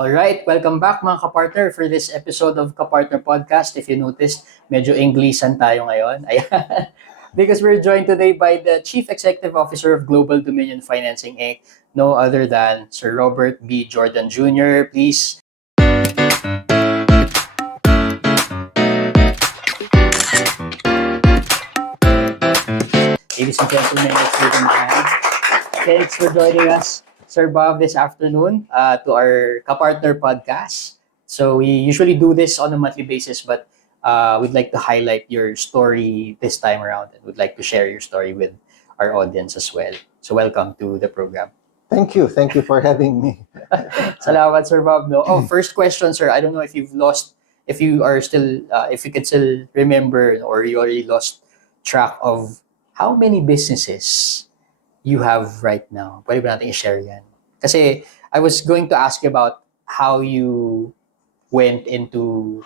All right, welcome back mga kapartner for this episode of Kapartner Podcast. If you noticed, medyo Englishan tayo ngayon. Ayan. Because we're joined today by the Chief Executive Officer of Global Dominion Financing Inc., no other than Sir Robert B. Jordan Jr. Please. Ladies and gentlemen, let's give him a hand. Thanks for joining us, Sir Bob, this afternoon to our Kapartner podcast. So we usually do this on a monthly basis, but we'd like to highlight your story this time around and would like to share your story with our audience as well. So welcome to the program. Thank you. Thank you for having me. Salamat, Sir Bob. No? Oh, first question, sir. I don't know if you've lost, if you are still, if you can still remember or you already lost track of how many businesses you have right now. Pwede ba natin i-share yan? Kasi I was going to ask you about how you went into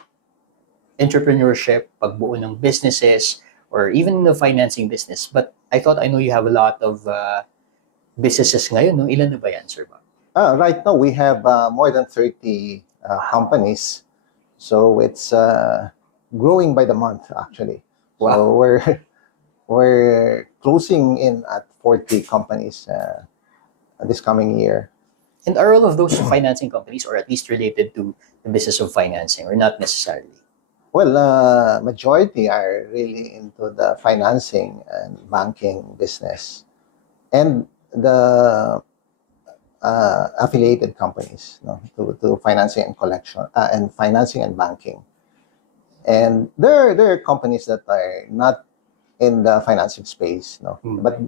entrepreneurship, pagbuo ng businesses, or even the financing business. But I thought I know you have a lot of businesses ngayon. No? Ilan na ba yan, Sir Bob? Right now, we have more than 30 companies. So it's growing by the month, actually. Well, we're closing in at 40 companies this coming year. And are all of those financing companies or at least related to the business of financing or not necessarily? Well, majority are really into the financing and banking business. And the affiliated companies, no, to financing and collection and financing and banking. And there are companies that are not in the financing space, no, but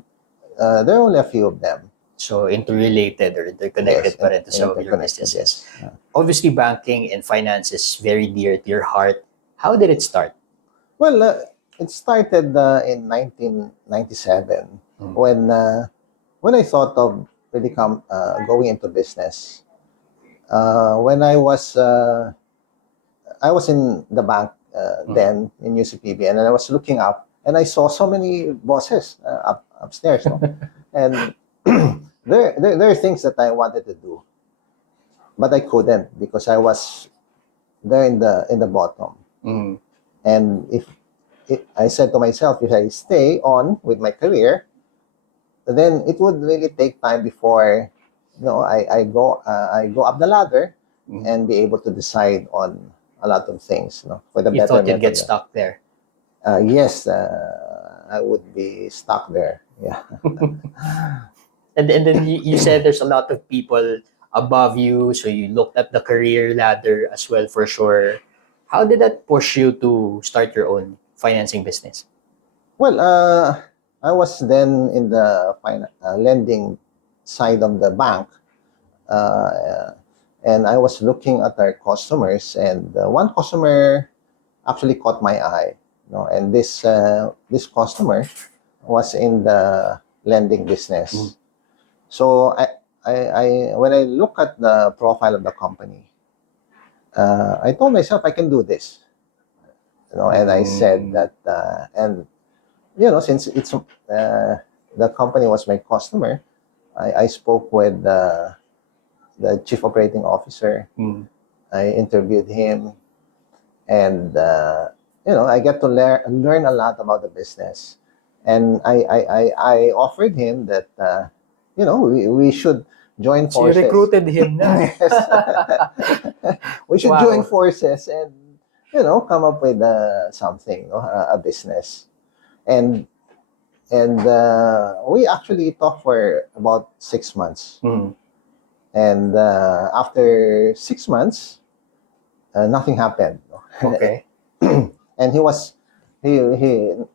there are only a few of them. So interrelated or interconnected Yes, pa rin to some of your interconnected, businesses. yes. Obviously, banking and finance is very dear to your heart. How did it start? Well, it started in 1997 when I thought of really going into business. When I was in the bank then in UCPB, and I was looking up, and I saw so many bosses upstairs, no? And there are things that I wanted to do, but I couldn't because I was there in the bottom. And if I said to myself, if I stay on with my career, then it would really take time before I go up the ladder and be able to decide on a lot of things. For the You better thought you'd get stuck there. Yes, I would be stuck there. Yeah. And then you said there's a lot of people above you, so you looked at the career ladder as well for sure. How did that push you to start your own financing business? Well, I was then in the lending side of the bank, and I was looking at our customers, and one customer actually caught my eye. And this customer was in the lending business. So I when I look at the profile of the company, I told myself I can do this. And I said that, and since it's the company was my customer, I spoke with the chief operating officer. I interviewed him, and I get to learn a lot about the business. And I offered him that we should join So you forces. recruited him na. Yes. We should Wow. join forces and come up with something, a business. And we actually talked for about 6 months. And after 6 months, nothing happened. Okay. And he was impatient,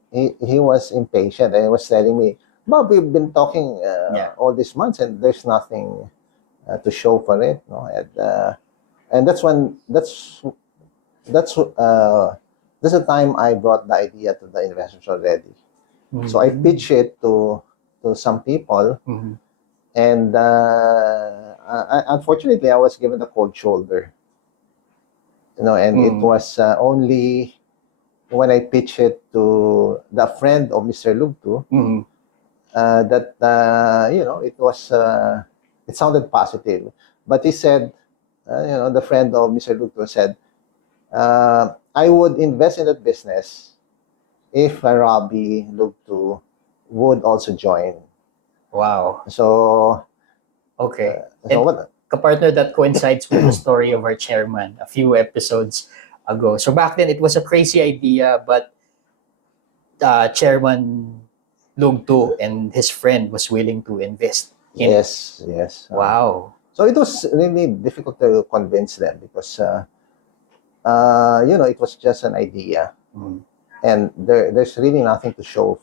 and he was telling me, "Bob, we've been talking all these months, and there's nothing to show for it." And that's the time I brought the idea to the investors already. So I pitched it to some people, and unfortunately, I was given a cold shoulder. And it was only when I pitched it to the friend of Mr. Lugtu that it sounded positive. But he said, the friend of Mr. Lugto said, I would invest in that business if Robbie Lugto would also join. Wow. So, Okay. so And what? kapartner, that coincides with the story of our chairman a few episodes ago. So back then, it was a crazy idea, but Chairman Lugto and his friend was willing to invest in it. Yes, yes. Wow. So it was really difficult to convince them because, it was just an idea, Mm. and there's really nothing to show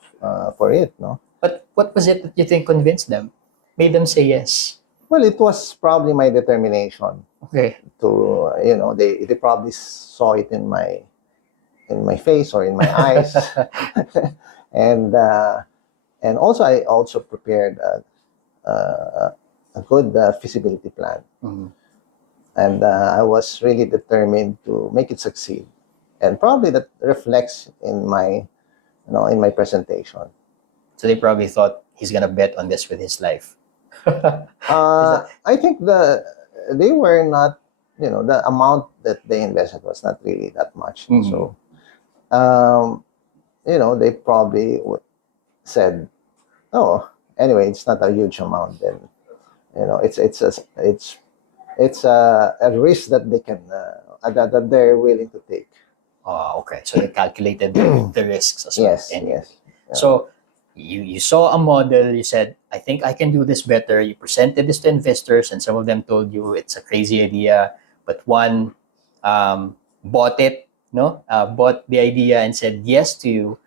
for it, no? But what was it that you think convinced them? Made them say yes. Well, it was probably my determination Okay. to, they probably saw it in my face or in my eyes, and also I also prepared a good feasibility plan, Mhm. and I was really determined to make it succeed, and probably that reflects in my presentation. So they probably thought he's gonna bet on this with his life. I think they were not, the amount that they invested was not really that much. Mhm. So, they probably said, "Oh, anyway, it's not a huge amount. Then, it's a risk that they can that they're willing to take." Oh, okay. So they calculated the risks as well. Yes, Anyway. yes. Yeah. So you saw a model, you said, I think I can do this better. You presented this to investors, and some of them told you it's a crazy idea, but one bought it, no? Bought the idea and said yes to you.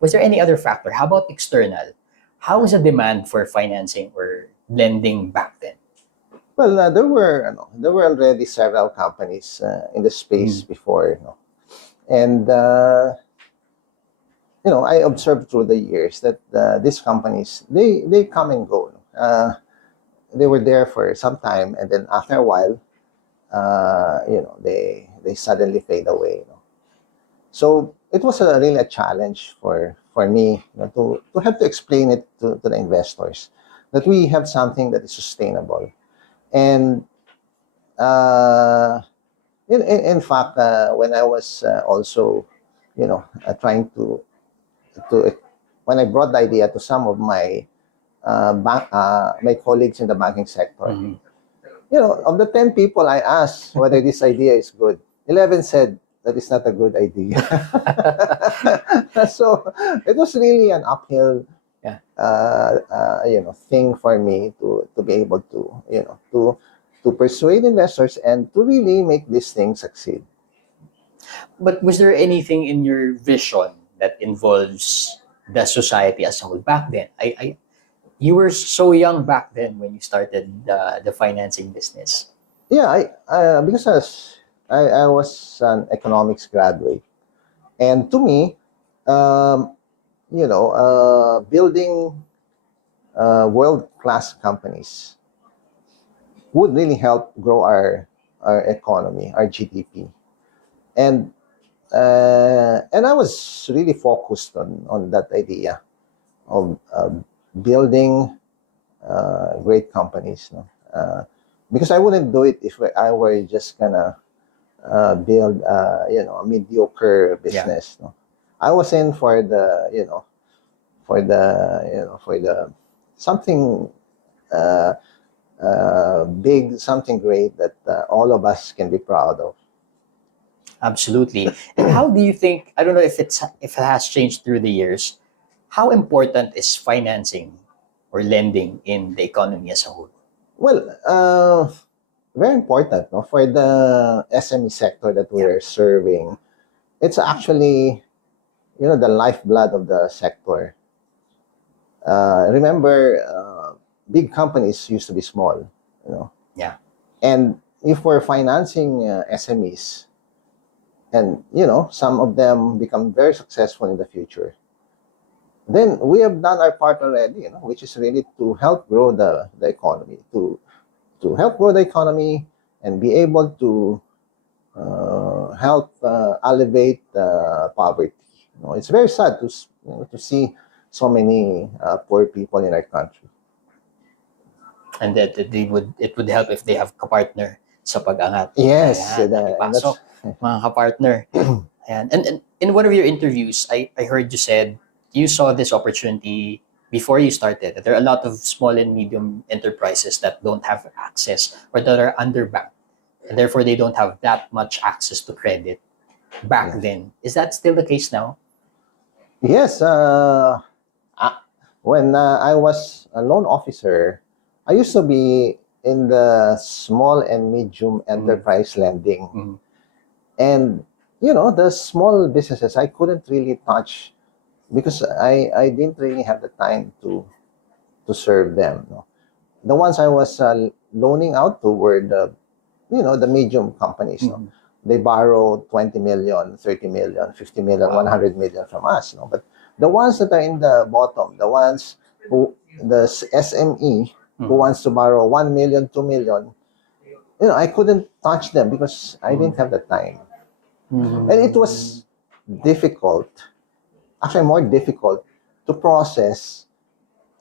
Was there any other factor? How about external? How was the demand for financing or lending back then? Well, there were already several companies in the space before, and I observed through the years that these companies they come and go. They were there for some time, and then after a while, they suddenly fade away. So it was really a challenge for me, to have to explain it to the investors that we have something that is sustainable, and in fact, when I was also, trying to when I brought the idea to some of my colleagues in the banking sector, Mhm. of the 10 people I asked whether this idea is good, 11 said that it's not a good idea. So it was really an uphill, Yeah. thing for me to be able to, to persuade investors and to really make this thing succeed. But was there anything in your vision that involves the society as a whole back then? You were so young back then when you started the financing business. Yeah, because I was an economics graduate, and to me, um, building world class companies would really help grow our economy, our GDP, and I was really focused on that idea of building great companies. No? Because I wouldn't do it if I were just gonna build a mediocre business. No? I was in for the something big, something great that all of us can be proud of. Absolutely. And how do you think? I don't know if it has changed through the years. How important is financing or lending in the economy as a whole? Well, very important, no, for the SME sector that we're serving. It's actually, the lifeblood of the sector. Remember, big companies used to be small, Yeah. and if we're financing SMEs, and some of them become very successful in the future, then we have done our part already, which is really to help grow the economy, to help grow the economy and be able to help alleviate poverty. It's very sad to see so many poor people in our country. And that it would help if they have a partner sa pag-angat. Yes, Ayan, nakipasok, that's mga kapartner. Ayan. And in one of your interviews, I heard you said you saw this opportunity before you started. That there are a lot of small and medium enterprises that don't have access or that are underbanked. And therefore, they don't have that much access to credit back Yes. then. Is that still the case now? yes. When I was a loan officer, I used to be in the small and medium enterprise lending. Mhm. And the small businesses I couldn't really touch because I didn't really have the time to serve them. No? The ones I was loaning out to were the medium companies. No? Mhm. They borrow 20 million, 30 million, 50 million, Wow. 100 million from us. No? But the ones that are in the bottom, the ones the SME who Mhm. wants to borrow 1 million, 2 million, I couldn't touch them because I didn't have the time. Mhm. And it was difficult, actually more difficult to process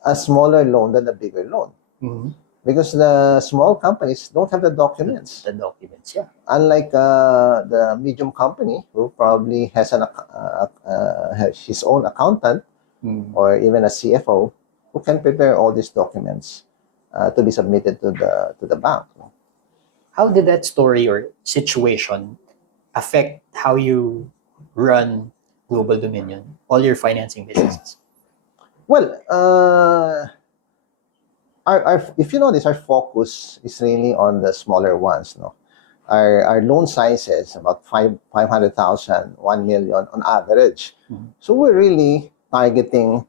a smaller loan than a bigger loan Mhm. because the small companies don't have the documents. The documents, yeah. Unlike the medium company who probably has has his own accountant Mhm. or even a CFO who can prepare all these documents to be submitted to the bank. How did that story or situation affect how you run Global Dominion, all your financing businesses? Well, if you notice, our focus is really on the smaller ones. No, our loan size is about 500,000, 1 million on average. Mhm. So we're really targeting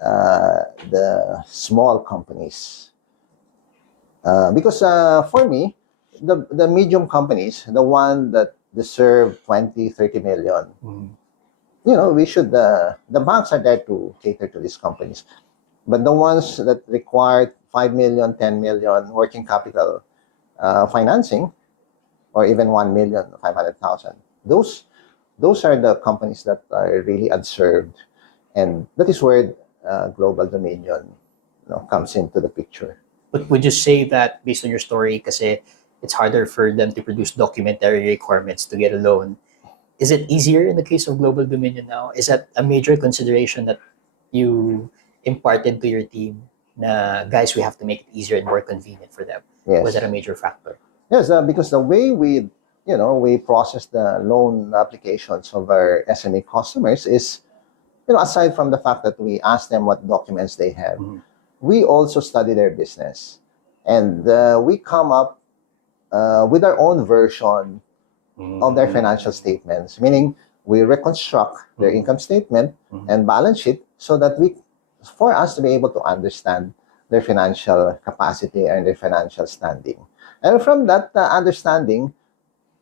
the small companies because for me, the medium companies, the one that deserve 20, 30 million, Mhm. we should the banks are there to cater to these companies. But the ones that require 5 million, 10 million working capital financing, or even 1 million, 500,000, those are the companies that are really unserved. And that is where Global Dominion comes into the picture. But would you say that based on your story, kasi it's harder for them to produce documentary requirements to get a loan, is it easier in the case of Global Dominion now? Is that a major consideration that you imparted to your team? Na guys, we have to make it easier and more convenient for them. Was Yes. that a major factor? Yes, because the way we process the loan applications of our SME customers is, aside from the fact that we ask them what documents they have, Mhm. we also study their business. And we come up with our own version of their financial statements, meaning we reconstruct their Mhm. income statement Mhm. and balance sheet so that for us to be able to understand their financial capacity and their financial standing. And from that understanding,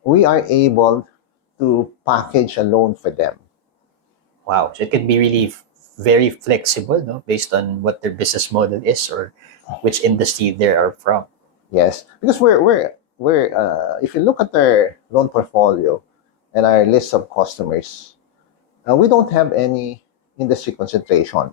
we are able to package a loan for them. Wow. So it can be really very flexible, no, based on what their business model is or which industry they are from. Yes, because we're if you look at their loan portfolio and our list of customers, we don't have any industry concentration.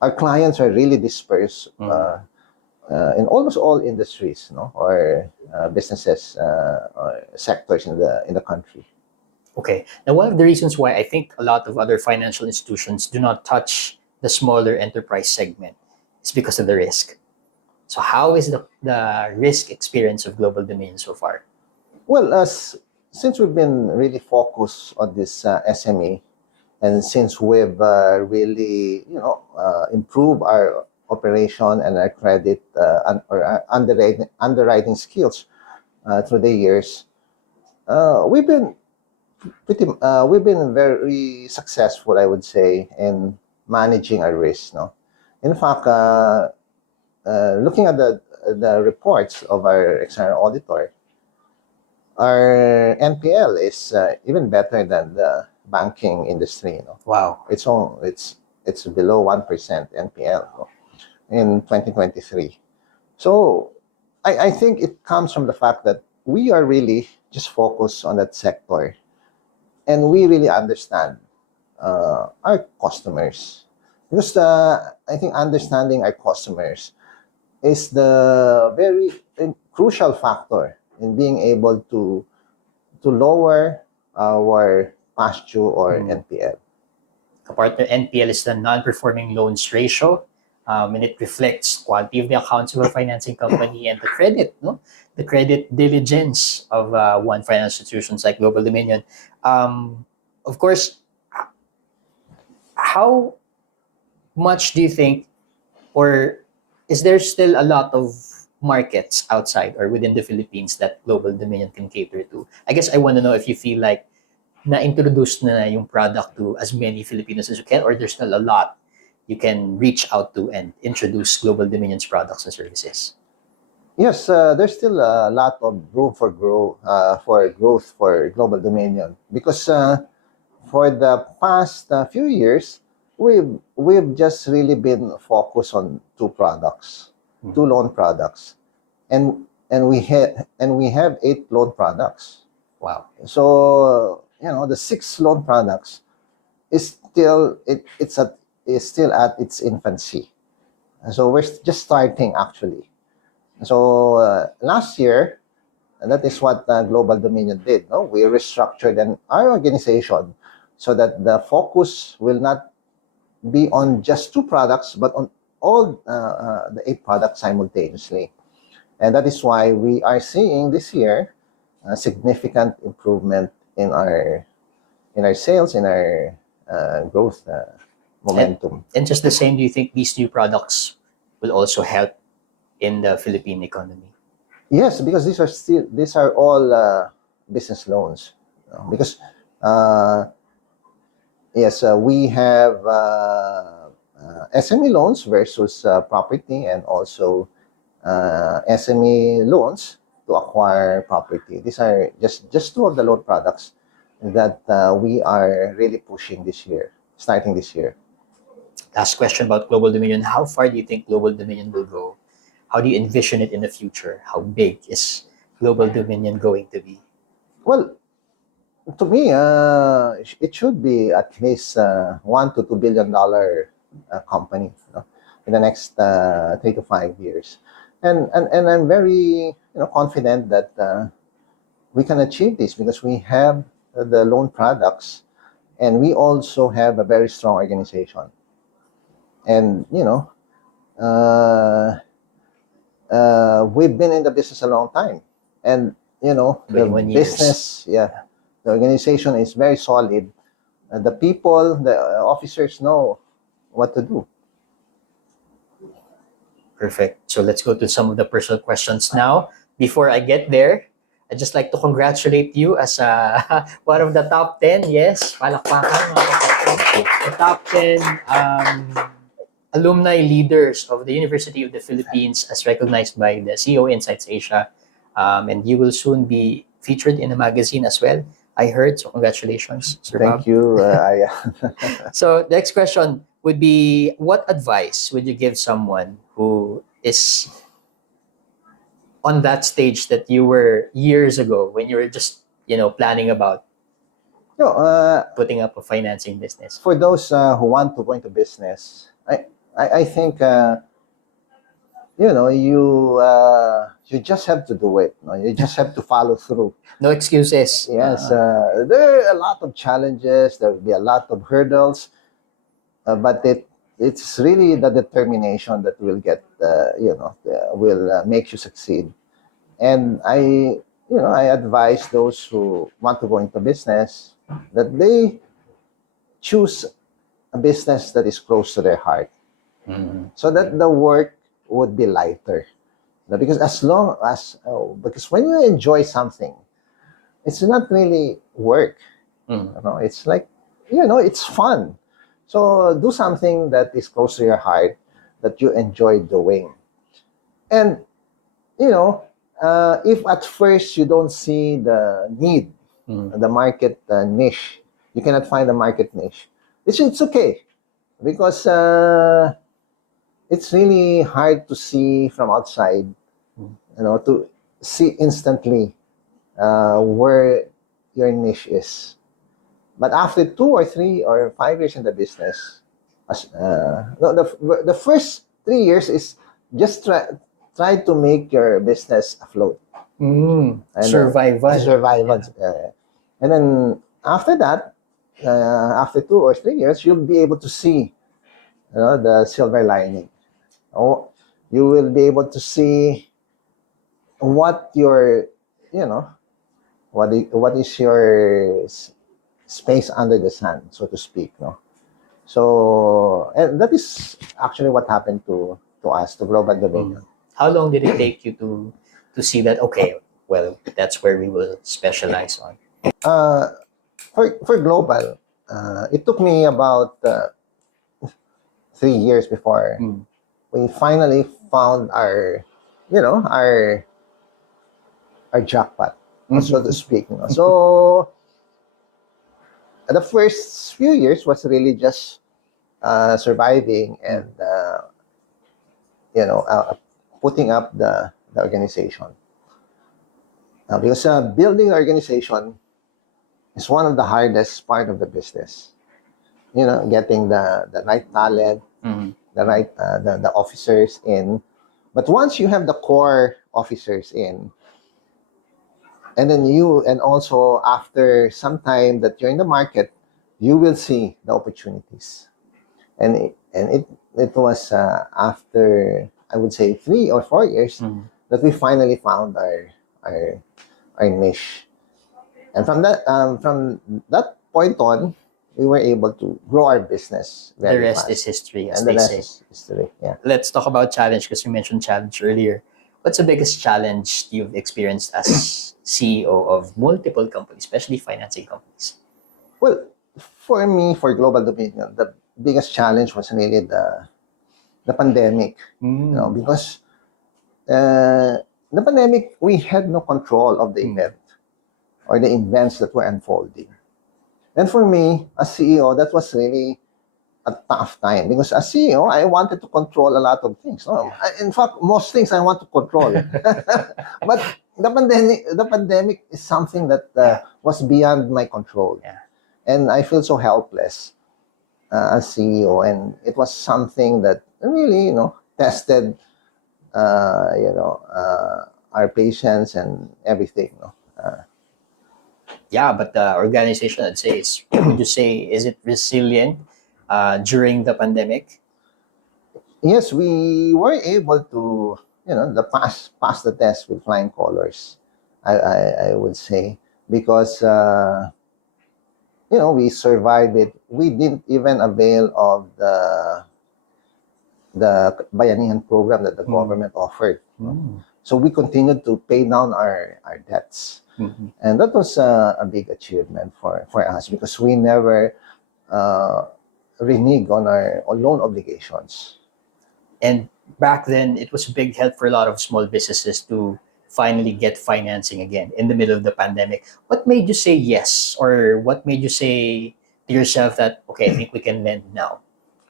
Our clients are really dispersed in almost all industries, no, or businesses or sectors in the country. Okay. Now, one of the reasons why I think a lot of other financial institutions do not touch the smaller enterprise segment is because of the risk. So, how is the risk experience of Global Dominion so far? Well, since we've been really focused on this SME, and since we've really improved our operation and our credit or our underwriting skills through the years, we've been we've been very successful, I would say, in managing our risk. No, in fact, looking at the reports of our external auditor, our NPL is even better than the banking industry. Wow. It's below 1% NPL, in 2023. So I think it comes from the fact that we are really just focused on that sector, and we really understand our customers, because I think understanding our customers is the very crucial factor in being able to lower our past due or NPL. Partner NPL is the non-performing loans ratio, and it reflects quality of the accounts of a financing company and the credit, no, the credit diligence of one financial institutions like Global Dominion. Of course, how much do you think, or is there still a lot of markets outside or within the Philippines that Global Dominion can cater to? I guess I want to know if you feel like na-introduce na yung product to as many Filipinos as you can, or there's still a lot you can reach out to and introduce Global Dominion's products and services? Yes, there's still a lot of room for growth for Global Dominion because for the past few years, we've just really been focused on two loan products, and we have 8 loan products. Wow. So the 6 loan products is still is still at its infancy. So we're just starting actually. So last year, and that is what Global Dominion did. No, we restructured our organization so that the focus will not be on just 2 products, but on all the 8 products simultaneously. And that is why we are seeing this year a significant improvement in our sales, in our growth momentum. And just the same, do you think these new products will also help in the Philippine economy? Yes, because these are all business loans. Because yes, we have SME loans versus property, and also SME loans to acquire property. These are just 2 of the loan products that we are really pushing this year, starting this year. Last question about Global Dominion. How far do you think Global Dominion will go? How do you envision it in the future? How big is Global Dominion going to be? Well, to me, it should be at least $1 to $2 billion company, in the next 3 to 5 years, and I'm very confident that we can achieve this because we have the loan products, and we also have a very strong organization, and we've been in the business a long time, and the 21 years. business, the organization is very solid. The people, the officers know what to do. Perfect. So let's go to some of the personal questions now. Before I get there, I'd just like to congratulate you as one of the top 10. Yes, palakpakan mga kapatid. The top 10 alumni leaders of the University of the Philippines as recognized by the CEO Insights Asia. And you will soon be featured in a magazine as well, I heard. So congratulations, Sir Bob. Thank you. So next question would be, what advice would you give someone who is on that stage that you were years ago when you were just planning about putting up a financing business? For those who want to go into business, I think you just have to do it. You just have to follow through. No excuses. Yes, there are a lot of challenges. There will be a lot of hurdles, but it's really the determination that will will make you succeed. And I advise those who want to go into business that they choose a business that is close to their heart, so that the work would be lighter. Because because when you enjoy something, it's not really work. It's like it's fun. So do something that is close to your heart, that you enjoy doing. And if at first you don't see the need, the market niche, you cannot find the market niche, it's okay, because it's really hard to see from outside, to see instantly where your niche is. But after 2 or 3 or 5 years in the business, the first 3 years is just try to make your business afloat. And, Survival. survival. And then after that, after 2 or 3 years, you'll be able to see, the silver lining. Oh, you will be able to see what your, you know, what is your space under the sun, so to speak, no? So, and that is actually what happened to us, to Global Dominion. How long did it take you to see that? Okay, well, that's where we will specialize on. Uh, for Global, it took me about 3 years before Mm. we finally found our, you know, our jackpot, so to speak. No? So the first few years was really just surviving and putting up the organization. Because building the organization is one of the hardest part of the business. Getting the right talent, Mhm. the right the officers in. But once you have the core officers in, and then and also after some time that you're in the market, you will see the opportunities. And it was after, I would say, 3 or 4 years Mhm. that we finally found our our niche. And from that point on, we were able to grow our business The very rest fast. is history, as And the they rest say. is history. Yeah. Let's talk about challenge because you mentioned challenge earlier. What's the biggest challenge you've experienced as CEO of multiple companies, especially financing companies? Well, for me, for Global Dominion, the biggest challenge was really the pandemic. Because the pandemic, we had no control of the event or the events that were unfolding. And for me, as CEO, that was really a tough time because as CEO, I wanted to control a lot of things. No? In fact, most things I want to control. But the pandemic is something that was beyond my control. Yeah. And I feel so helpless as CEO. And it was something that really, tested, our patience and everything. Yeah, but the organization, I'd say, would you say, is it resilient during the pandemic? Yes, we were able to, pass the test with flying colors. I would say because we survived it. We didn't even avail of the Bayanihan program that the government offered. So we continued to pay down our debts. And that was a big achievement for us because we never reneged on our loan obligations. And back then, it was a big help for a lot of small businesses to finally get financing again in the middle of the pandemic. What made you say yes? Or what made you say to yourself that, okay, I think we can lend now?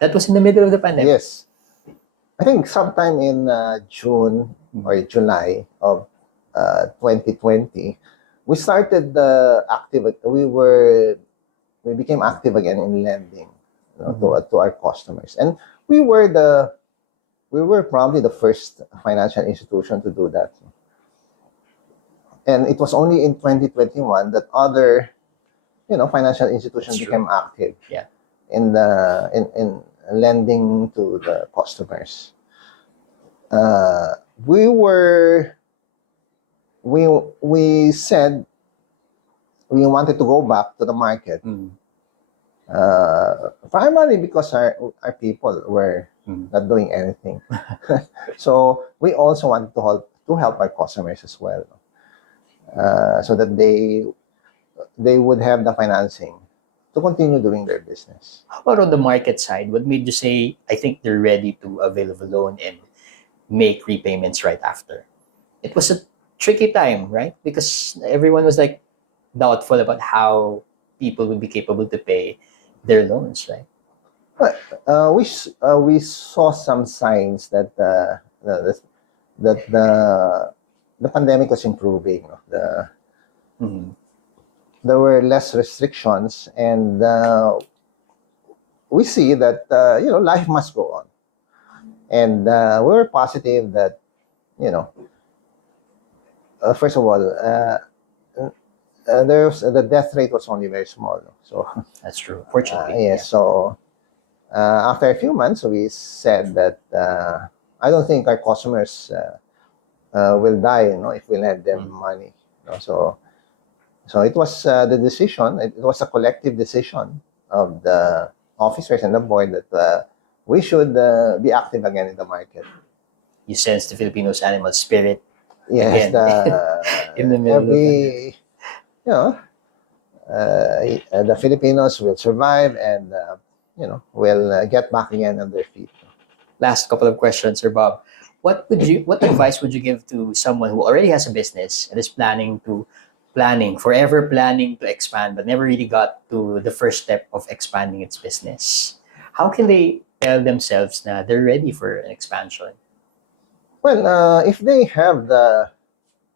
That was in the middle of the pandemic. Yes. I think sometime in June or July of 2020, we started we became active again in lending, to our customers. And we were probably the first financial institution to do that. And it was only in 2021 that other, financial institutions That's true. became active Yeah. in lending to the customers. We said we wanted to go back to the market, primarily because our people were not doing anything. So we also wanted to help our customers as well, so that they would have the financing to continue doing their business. How about on the market side? What made you say, I think they're ready to avail of a loan and make repayments right after? It was a tricky time, right? Because everyone was like doubtful about how people would be capable to pay their loans, right? We saw some signs that the pandemic was improving. There were less restrictions, and we see that life must go on, and we were positive that you know first of all, there's the death rate was only very small. No? So That's true. Fortunately, yes, so after a few months, we said that I don't think our customers will die, if we lend them money. So it was the decision. It was a collective decision of the officers and the board that we should be active again in the market. you sense the Filipinos' animal spirit Yes, again in the middle of every you know the Filipinos will survive and will get back again on their feet. Last couple of questions, Sir Bob. What advice would you give to someone who already has a business and is forever planning to expand, but never really got to the first step of expanding its business? How can they tell themselves that they're ready for an expansion? Well, if they have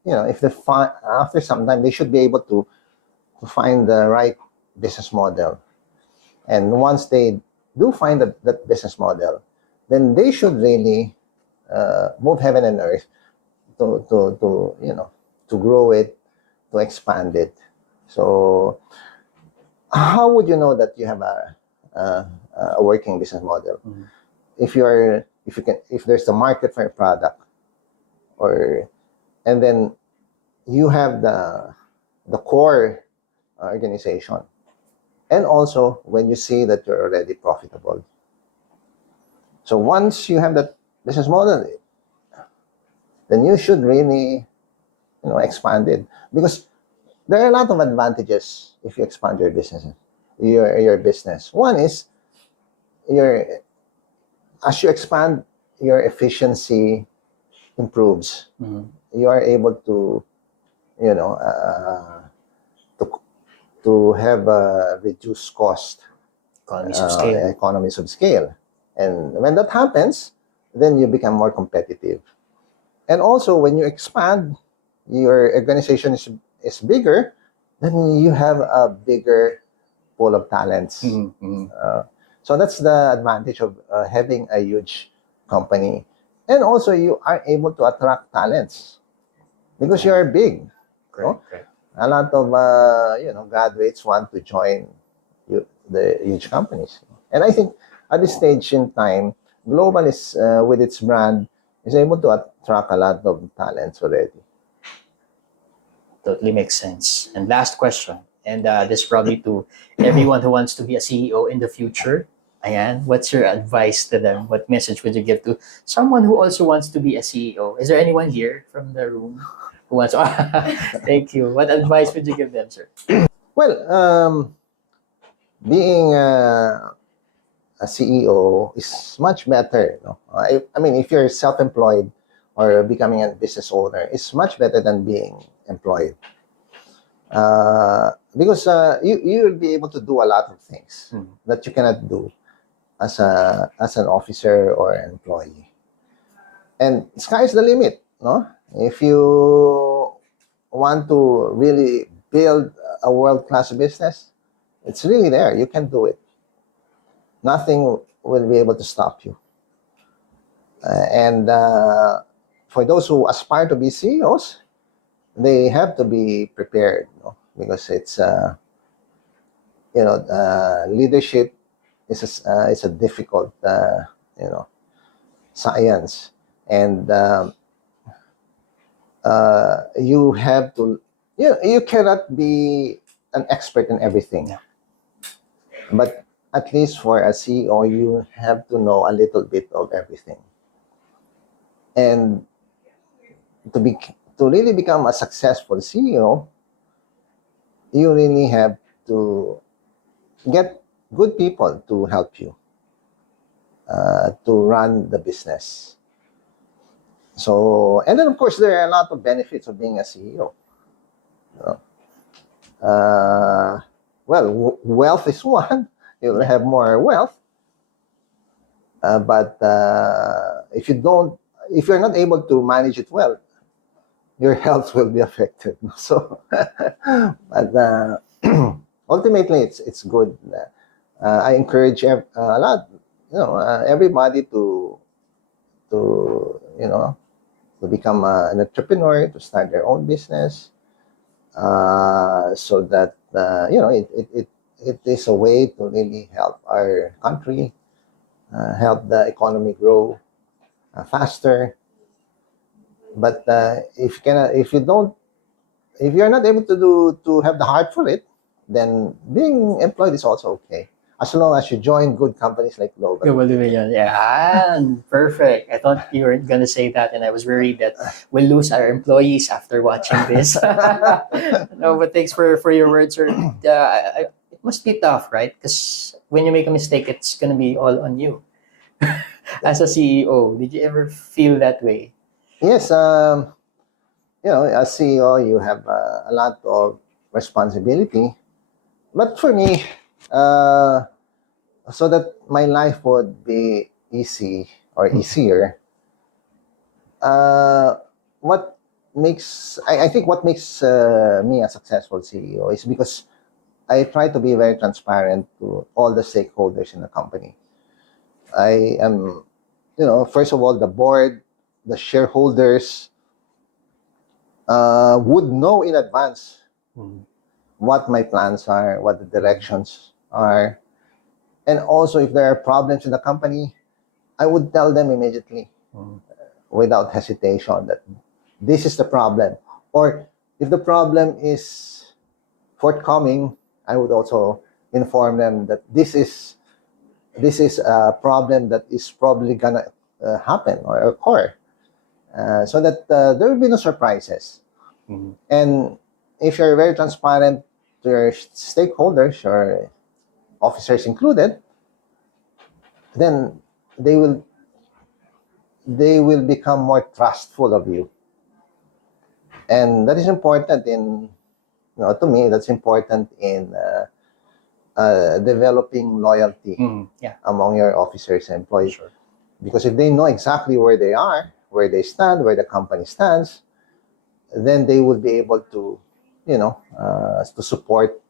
if they find after some time, they should be able to find the right business model. And once they do find that business model, then they should really move heaven and earth to grow it, to expand it. So, how would you know that you have a working business model? Mhm. If there's a market for a product, and then you have the core organization, and also when you see that you're already profitable. So once you have that business model, then you should really expand it, because there are a lot of advantages if you expand your business. One is as you expand, your efficiency improves. Mhm. You are able to you know to have a reduced cost, Economies of scale. economies of scale. And when that happens, then you become more competitive. And also, when you expand, your organization is bigger, then you have a bigger pool of talents. Mhm, mhm. So that's the advantage of having a huge company. And also, you are able to attract talents because you are big. Correct, correct. A lot of graduates want to join the huge companies. And I think at this stage in time, Global is with its brand is able to attract a lot of talents already. Totally makes sense. And last question, and this probably to everyone who wants to be a CEO in the future. Ayan, what's your advice to them? What message would you give to someone who also wants to be a CEO? Is there anyone here from the room who wants? Thank you. What advice would you give them, sir? Well, being a CEO is much better. I mean, if you're self-employed or becoming a business owner, it's much better than being employed. Because you'll be able to do a lot of things that you cannot do as an officer or an employee. And sky's the limit, no? If you want to really build a world-class business, it's really there. You can do it. Nothing will be able to stop you. And for those who aspire to be CEOs, they have to be prepared, because it's leadership is a difficult science, and you have to you cannot be an expert in everything. Yeah. But at least for a CEO, you have to know a little bit of everything. And to really become a successful CEO, you really have to get good people to help you to run the business. So, and then of course there are a lot of benefits of being a CEO. Well, wealth is one. You'll have more wealth. But if you're not able to manage it well, your health will be affected. So, but ultimately, it's good. I encourage a lot, everybody to to become an entrepreneur, to start their own business, so that it is a way to really help our country, help the economy grow faster. But if you're not able to have the heart for it, then being employed is also okay, as long as you join good companies like Global. Global Dominion. Yeah, perfect. I thought you were gonna say that, and I was worried that we'll lose our employees after watching this. No, but thanks for your words, sir. It must be tough, right? Because when you make a mistake, it's gonna be all on you. As a CEO, did you ever feel that way? Yes, as CEO, you have a lot of responsibility. But for me, so that my life would be easy or easier, what I think what makes me a successful CEO is because I try to be very transparent to all the stakeholders in the company. I am, first of all, the board, the shareholders would know in advance what my plans are, what the directions are. And also, if there are problems in the company, I would tell them immediately without hesitation that this is the problem. Or if the problem is forthcoming, I would also inform them that this is a problem that is probably gonna happen or occur, so that there will be no surprises. And if you're very transparent to your stakeholders, or officers included, then they will become more trustful of you, and that is important to me. That's important in developing loyalty among your officers and employees. Sure. Because if they know exactly where they are, where they stand, where the company stands, then they will be able to, to support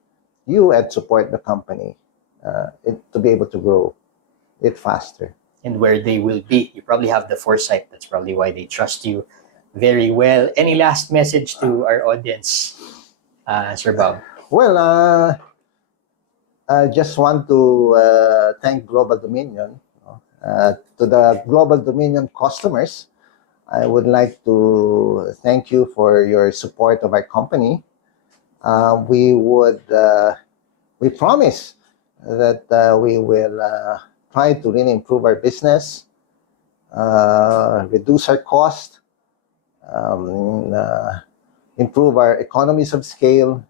you and support the company, to be able to grow it faster. And where they will be. You probably have the foresight. That's probably why they trust you very well. Any last message to our audience, Sir Bob? Well, I just want to thank Global Dominion. To the Global Dominion customers, I would like to thank you for your support of our company. We promise that we will try to really improve our business, reduce our cost, improve our economies of scale,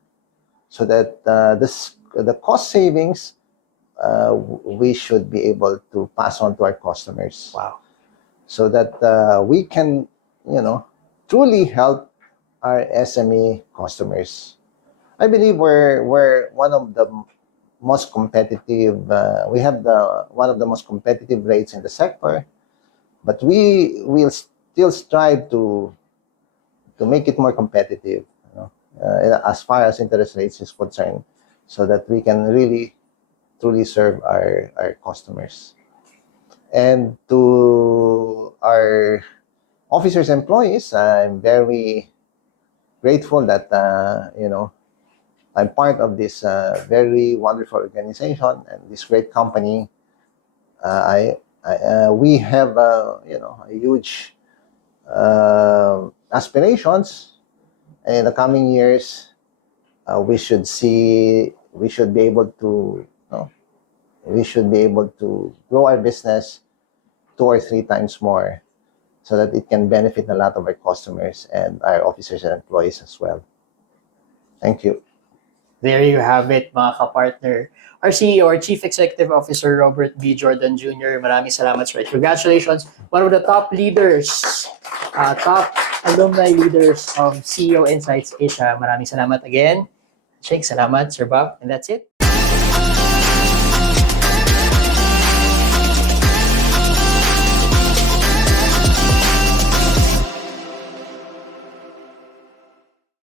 so that the cost savings we should be able to pass on to our customers. Wow. So that we can, truly help our SME customers. I believe we're one of the most competitive. We have one of the most competitive rates in the sector, but we will still strive to make it more competitive, as far as interest rates is concerned, so that we can really truly serve our customers. And to our officers and employees, I'm very grateful that I'm part of this very wonderful organization and this great company. We have a huge aspirations, and in the coming years, we should be able to grow our business 2 or 3 times more, so that it can benefit a lot of our customers and our officers and employees as well. Thank you. There you have it, mga kapartner. Our CEO, our Chief Executive Officer, Robert B. Jordan Jr. Maraming salamat, sir. Congratulations. One of the top leaders, top alumni leaders of CEO Insights Asia. Maraming salamat again. Shake, salamat, Sir Bob. And that's it.